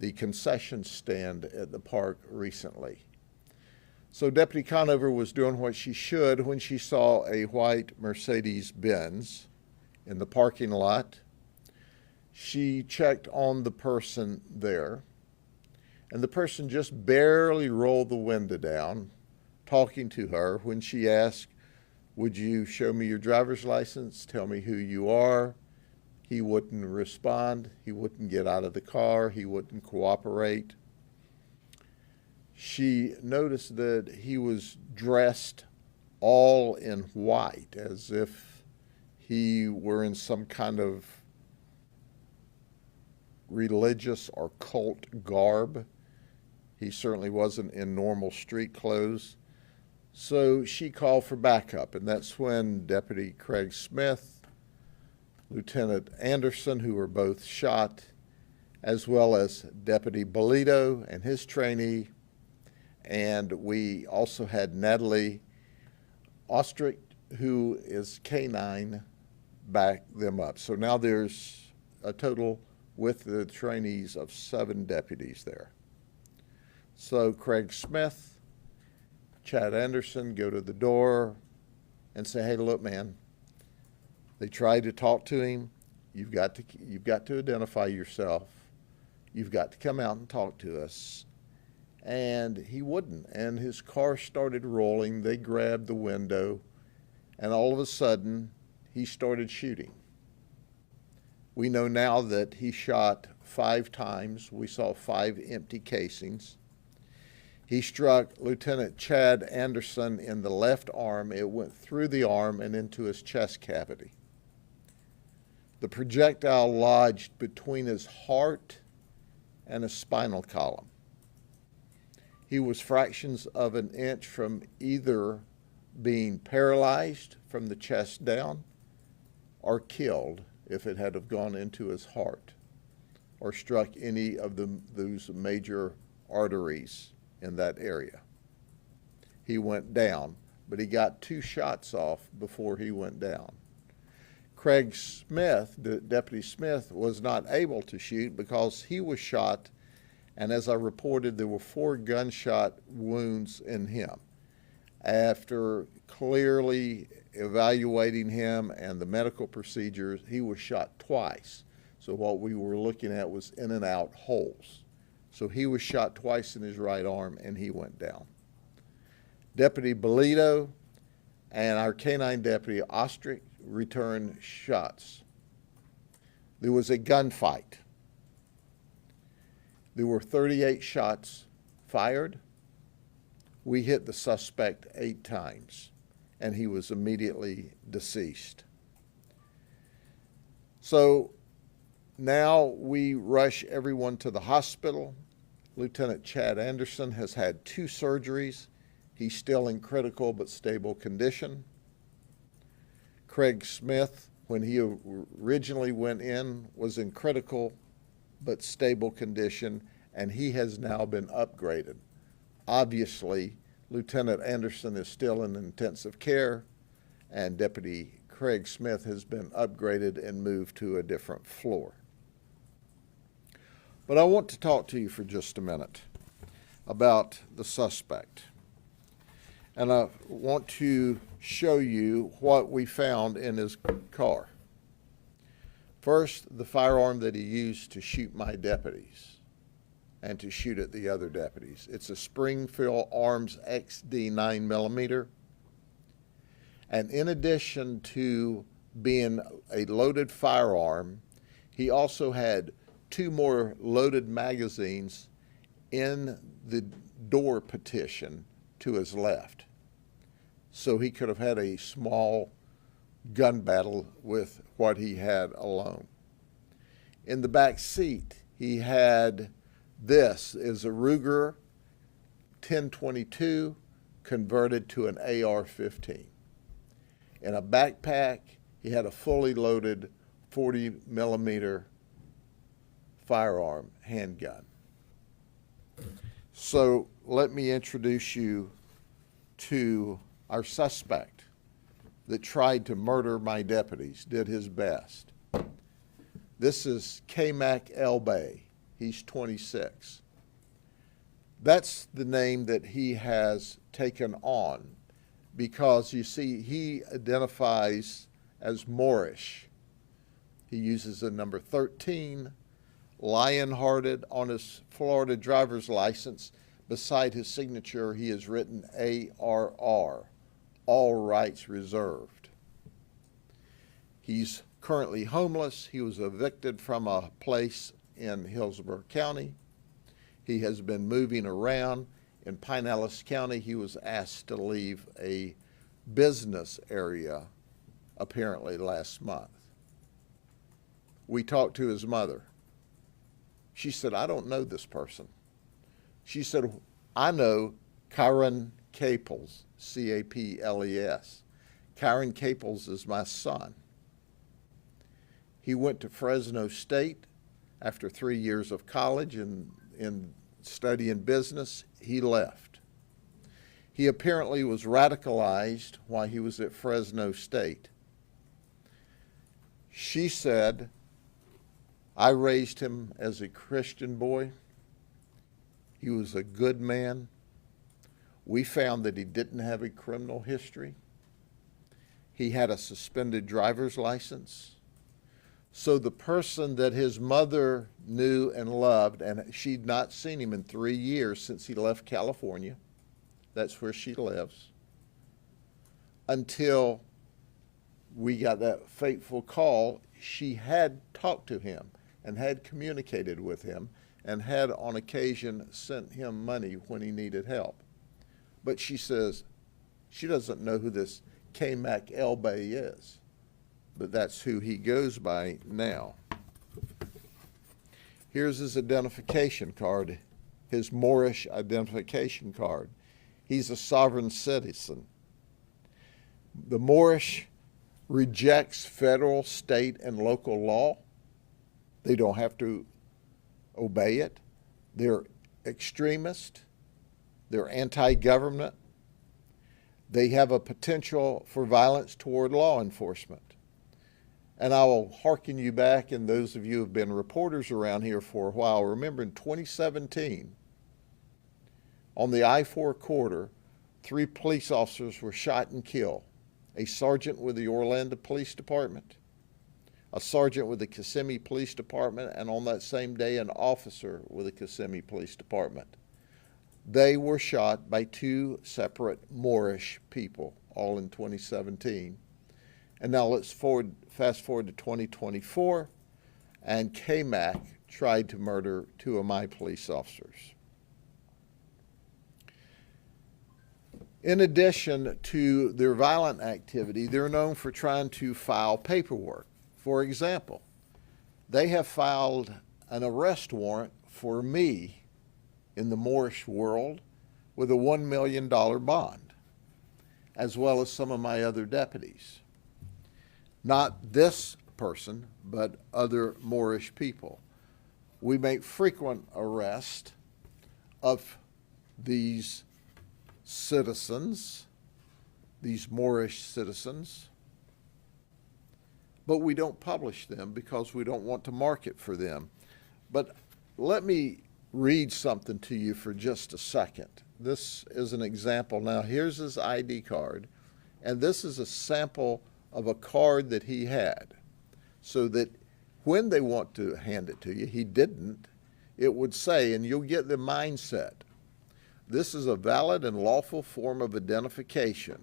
the concession stand at the park recently. So Deputy Conover was doing what she should when she saw a white Mercedes-Benz in the parking lot. She checked on the person there, and the person just barely rolled the window down, talking to her when she asked, "Would you show me your driver's license? Tell me who you are." He wouldn't respond. He wouldn't get out of the car. He wouldn't cooperate. She noticed that he was dressed all in white, as if he were in some kind of religious or cult garb. He certainly wasn't in normal street clothes. So she called for backup, and that's when Deputy Craig Smith, Lieutenant Anderson, who were both shot, as well as Deputy Bolito and his trainee, and we also had Natalie Ostrich, who is K-9, back them up. So now there's a total with the trainees of 7 deputies there. So Craig Smith, Chad Anderson go to the door and say, "Hey, look, man, they tried to talk to him. You've got to identify yourself. You've got to come out and talk to us." And he wouldn't, and his car started rolling. They grabbed the window, and all of a sudden, he started shooting. We know now that he shot 5 times. We saw 5 empty casings. He struck Lieutenant Chad Anderson in the left arm. It went through the arm and into his chest cavity. The projectile lodged between his heart and his spinal column. He was fractions of an inch from either being paralyzed from the chest down or killed if it had have gone into his heart or struck any of those major arteries in that area. He went down, but he got 2 shots off before he went down. Craig Smith, Deputy Smith, was not able to shoot because he was shot, and as I reported, there were 4 gunshot wounds in him. After clearly evaluating him and the medical procedures, he was shot twice. So what we were looking at was in and out holes. So he was shot twice in his right arm, and he went down. Deputy Bolito and our K-9 Deputy Ostrich returned shots. There was a gunfight. There were 38 shots fired. We hit the suspect 8 times, and he was immediately deceased. So now we rush everyone to the hospital. Lieutenant Chad Anderson has had 2 surgeries. He's still in critical but stable condition. Craig Smith, when he originally went in, was in critical but stable condition, and he has now been upgraded. Obviously, Lieutenant Anderson is still in intensive care, and Deputy Craig Smith has been upgraded and moved to a different floor. But I want to talk to you for just a minute about the suspect. And I want to show you what we found in his car. First, the firearm that he used to shoot my deputies and to shoot at the other deputies. It's a Springfield Arms XD 9mm. And in addition to being a loaded firearm, he also had 2 more loaded magazines in the door partition to his left. So he could have had a small gun battle with what he had alone. In the back seat, he had this is a Ruger 1022 converted to an AR-15. In a backpack, he had a fully loaded 40mm firearm handgun. So let me introduce you to our suspect that tried to murder my deputies, did his best. This is K-Mac Elbay. He's 26. That's the name that he has taken on because, you see, he identifies as Moorish. He uses the number 13, lion-hearted. On his Florida driver's license. Beside his signature, he has written ARR, all rights reserved. He's currently homeless. He was evicted from a place in Hillsborough County. He has been moving around. In Pinellas County, he was asked to leave a business area apparently last month. We talked to his mother. She said, I don't know this person. She said, I know Kyron Caples, C-A-P-L-E-S. Kyron Caples is my son. He went to Fresno State after 3 years of college and in studying business. He left. He apparently was radicalized while he was at Fresno State. She said, I raised him as a Christian boy. He was a good man. We found that he didn't have a criminal history. He had a suspended driver's license. So the person that his mother knew and loved, and she'd not seen him in 3 years since he left California, that's where she lives, until we got that fateful call, she had talked to him and had communicated with him and had on occasion sent him money when he needed help. But she says she doesn't know who this K-Mac Elbay is, but that's who he goes by now. Here's his identification card, his Moorish identification card. He's a sovereign citizen. The Moorish rejects federal, state, and local law. They don't have to obey it. They're extremist. They're anti-government. They have a potential for violence toward law enforcement. And I will hearken you back, and those of you who have been reporters around here for a while, remember in 2017, on the I-4 corridor, 3 police officers were shot and killed. A sergeant with the Orlando Police Department, a sergeant with the Kissimmee Police Department, and on that same day, an officer with the Kissimmee Police Department. They were shot by 2 separate Moorish people, all in 2017. And now let's fast forward to 2024, and K-Mac tried to murder 2 of my police officers. In addition to their violent activity, they're known for trying to file paperwork. For example, they have filed an arrest warrant for me in the Moorish world with a $1 million bond, as well as some of my other deputies. Not this person, but other Moorish people. We make frequent arrests of these citizens, these Moorish citizens, but we don't publish them because we don't want to market for them. But let me read something to you for just a second. This is an example. Now, here's his ID card, and this is a sample of a card that he had, so that when they want to hand it to you, he didn't, it would say, and you'll get the mindset, this is a valid and lawful form of identification.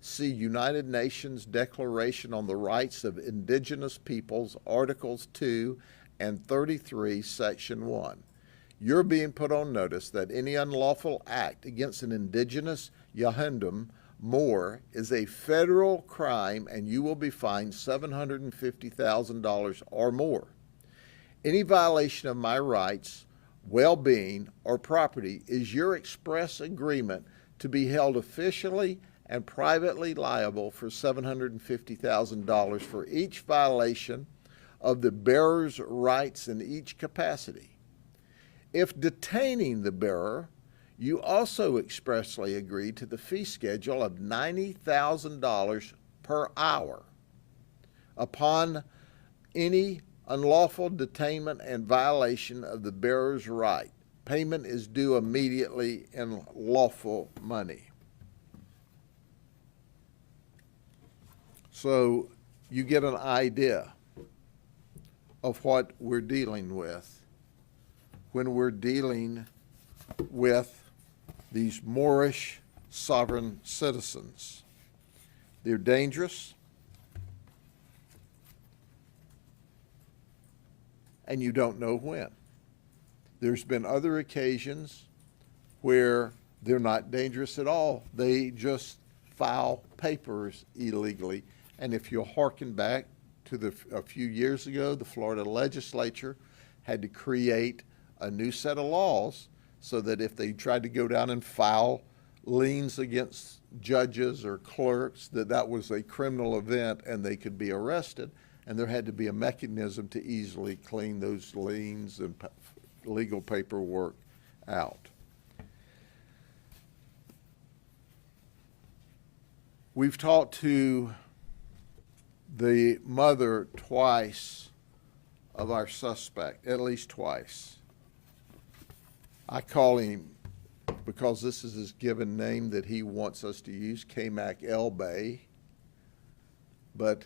See United Nations Declaration on the Rights of Indigenous Peoples, Articles 2 and 33, Section 1. You're being put on notice that any unlawful act against an indigenous Yahundum Moor is a federal crime, and you will be fined $750,000 or more. Any violation of my rights, well-being, or property is your express agreement to be held officially and privately liable for $750,000 for each violation of the bearer's rights in each capacity. If detaining the bearer, you also expressly agree to the fee schedule of $90,000 per hour upon any unlawful detainment and violation of the bearer's right. Payment is due immediately in lawful money. So you get an idea of what we're dealing with when we're dealing with these Moorish sovereign citizens. They're dangerous, and you don't know when. There's been other occasions where they're not dangerous at all. They just file papers illegally. And if you'll hearken back to a few years ago, the Florida legislature had to create a new set of laws so that if they tried to go down and file liens against judges or clerks, that was a criminal event and they could be arrested. And there had to be a mechanism to easily clean those liens and legal paperwork out. We've talked to the mother twice of our suspect, at least twice. I call him, because this is his given name that he wants us to use, K-Mac Elbay. But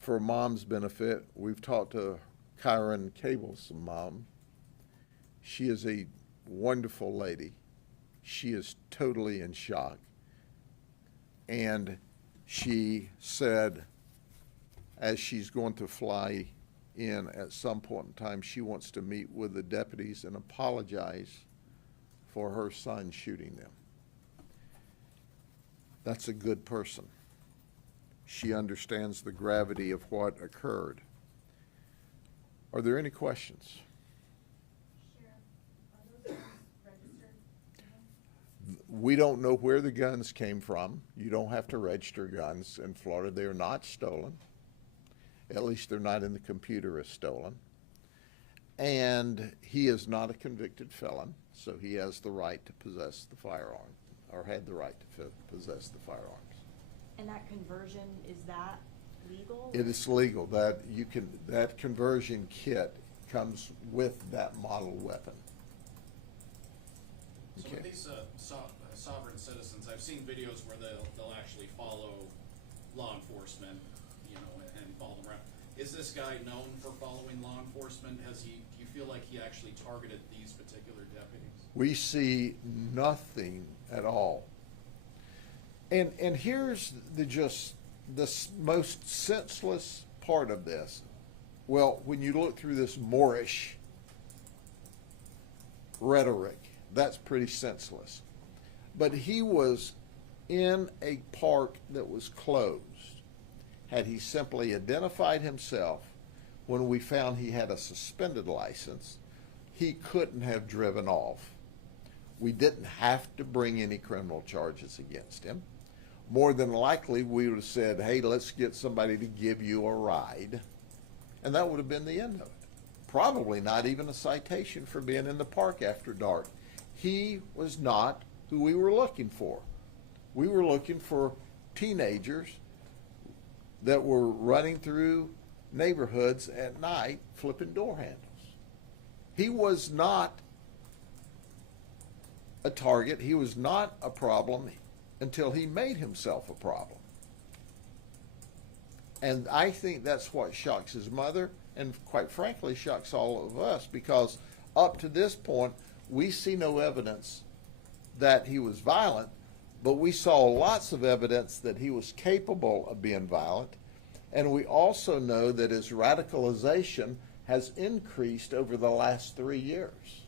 for Mom's benefit, we've talked to Kyron Cable's mom. She is a wonderful lady. She is totally in shock. And she said, as she's going to fly in at some point in time, she wants to meet with the deputies and apologize for her son shooting them. That's a good person. She understands the gravity of what occurred. Are there any questions? Sheriff, are those guns registered? We don't know where the guns came from. You don't have to register guns in Florida. They are not stolen. At least they're not in the computer as stolen. And he is not a convicted felon, so he has the right to possess the firearm, or had the right to possess the firearms. And that conversion, is that legal? It is legal. That conversion kit comes with that model weapon. So with these sovereign citizens, I've seen videos where they'll actually follow law enforcement, and follow them around. Is this guy known for following law enforcement? Do you feel like he actually targeted these particular deputies? We see nothing at all. And here's the most senseless part of this. Well, when you look through this Moorish rhetoric, that's pretty senseless. But he was in a park that was closed. Had he simply identified himself when we found he had a suspended license, he couldn't have driven off. We didn't have to bring any criminal charges against him. More than likely, we would have said, hey, let's get somebody to give you a ride. And that would have been the end of it. Probably not even a citation for being in the park after dark. He was not who we were looking for. We were looking for teenagers that were running through neighborhoods at night flipping door handles. He was not a target. He was not a problem until he made himself a problem. And I think that's what shocks his mother and, quite frankly, shocks all of us, because up to this point, we see no evidence that he was violent, but we saw lots of evidence that he was capable of being violent. And we also know that his radicalization has increased over the last 3 years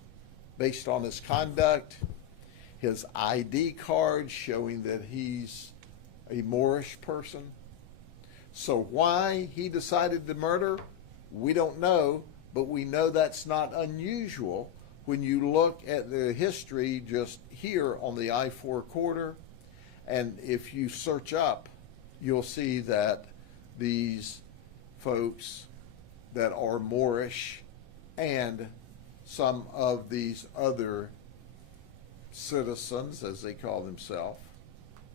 based on his conduct, his ID card showing that he's a Moorish person. So why he decided to murder, we don't know, but we know that's not unusual when you look at the history just here on the I-4 corridor. And if you search up, you'll see that these folks that are Moorish and some of these other citizens, as they call themselves,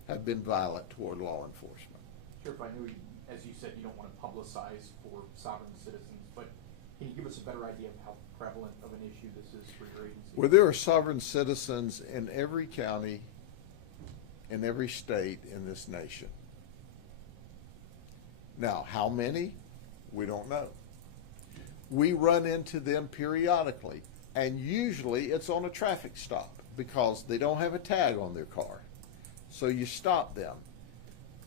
have been violent toward law enforcement. Sheriff, I know, as you said, you don't want to publicize for sovereign citizens, but Can you give us a better idea of how prevalent of an issue this is for your agency? Well, there are sovereign citizens in every county, in every state in this nation. Now, how many? We don't know. We run into them periodically, and usually it's on a traffic stop because they don't have a tag on their car. So you stop them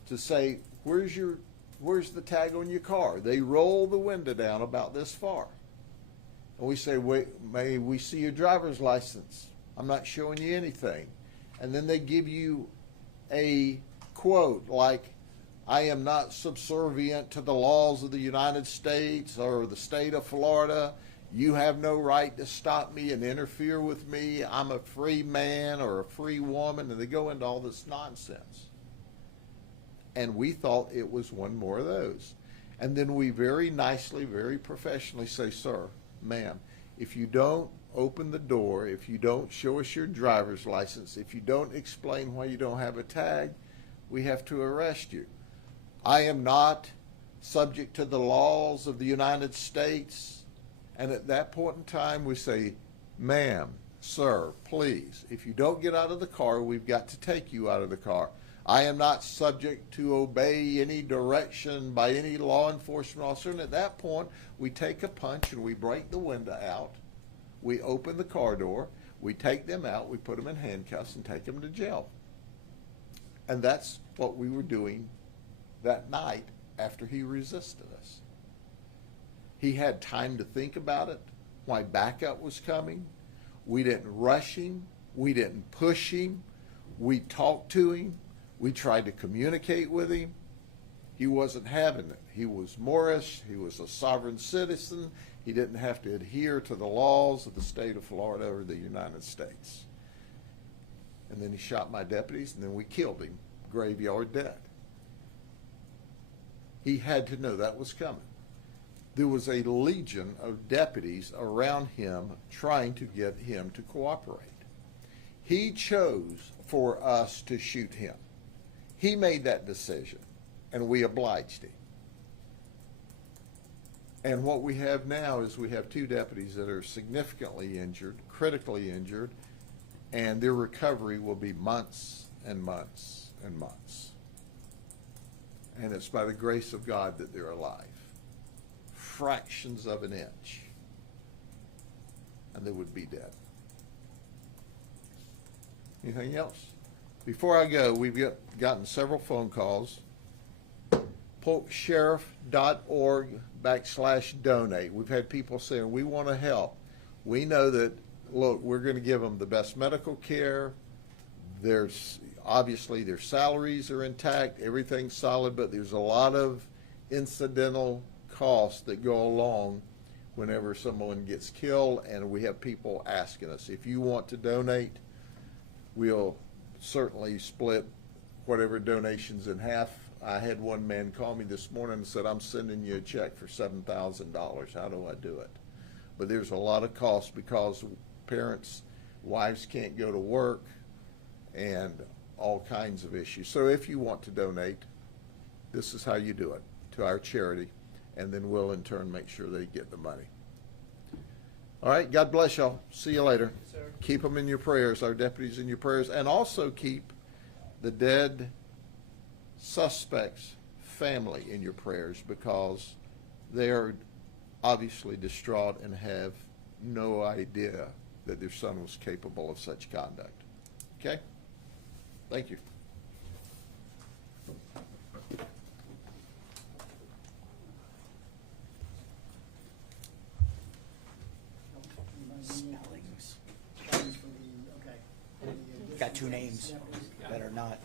to say, where's the tag on your car? They roll the window down about this far. And we say, wait, may we see your driver's license? I'm not showing you anything. And then they give you a quote like, I am not subservient to the laws of the United States or the state of Florida. You have no right to stop me and interfere with me. I'm a free man or a free woman. And they go into all this nonsense. And we thought it was one more of those. And then we very nicely, very professionally say, sir, ma'am, if you don't open the door, if you don't show us your driver's license, if you don't explain why you don't have a tag, we have to arrest you. I am not subject to the laws of the United States. And at that point in time, we say, ma'am, sir, please, if you don't get out of the car, we've got to take you out of the car. I am not subject to obey any direction by any law enforcement officer. And at that point, we take a punch and we break the window out. We open the car door. We take them out. We put them in handcuffs and take them to jail. And that's what we were doing that night after he resisted us. He had time to think about it, why backup was coming. We didn't rush him. We didn't push him. We talked to him. We tried to communicate with him. He wasn't having it. He was Morris. He was a sovereign citizen. He didn't have to adhere to the laws of the state of Florida or the United States. And then he shot my deputies, and then we killed him, graveyard dead. He had to know that was coming. There was a legion of deputies around him trying to get him to cooperate. He chose for us to shoot him. He made that decision, and we obliged him. And what we have now is we have two deputies that are significantly injured, critically injured, and their recovery will be months and months and months. And it's by the grace of God that they're alive. Fractions of an inch, and they would be dead. Anything else? Before I go, we've gotten several phone calls. polksheriff.org/donate. We've had people saying, we want to help. We know that, look, we're going to give them the best medical care. There's obviously their salaries are intact, everything's solid, but there's a lot of incidental costs that go along whenever someone gets killed, and we have people asking us, if you want to donate, we'll certainly split whatever donations in half. I had one man call me this morning and said, I'm sending you a check for $7,000. How do I do it? But there's a lot of costs because parents, wives can't go to work, and all kinds of issues. So if you want to donate, this is how you do it, to our charity, and then we'll in turn make sure they get the money. All right, God bless y'all. See you later. Yes, sir. Keep them in your prayers, our deputies in your prayers, and also keep the dead suspects' family in your prayers because they are obviously distraught and have no idea that their son was capable of such conduct. Okay? Thank you. Spellings. Okay. Got two names that are not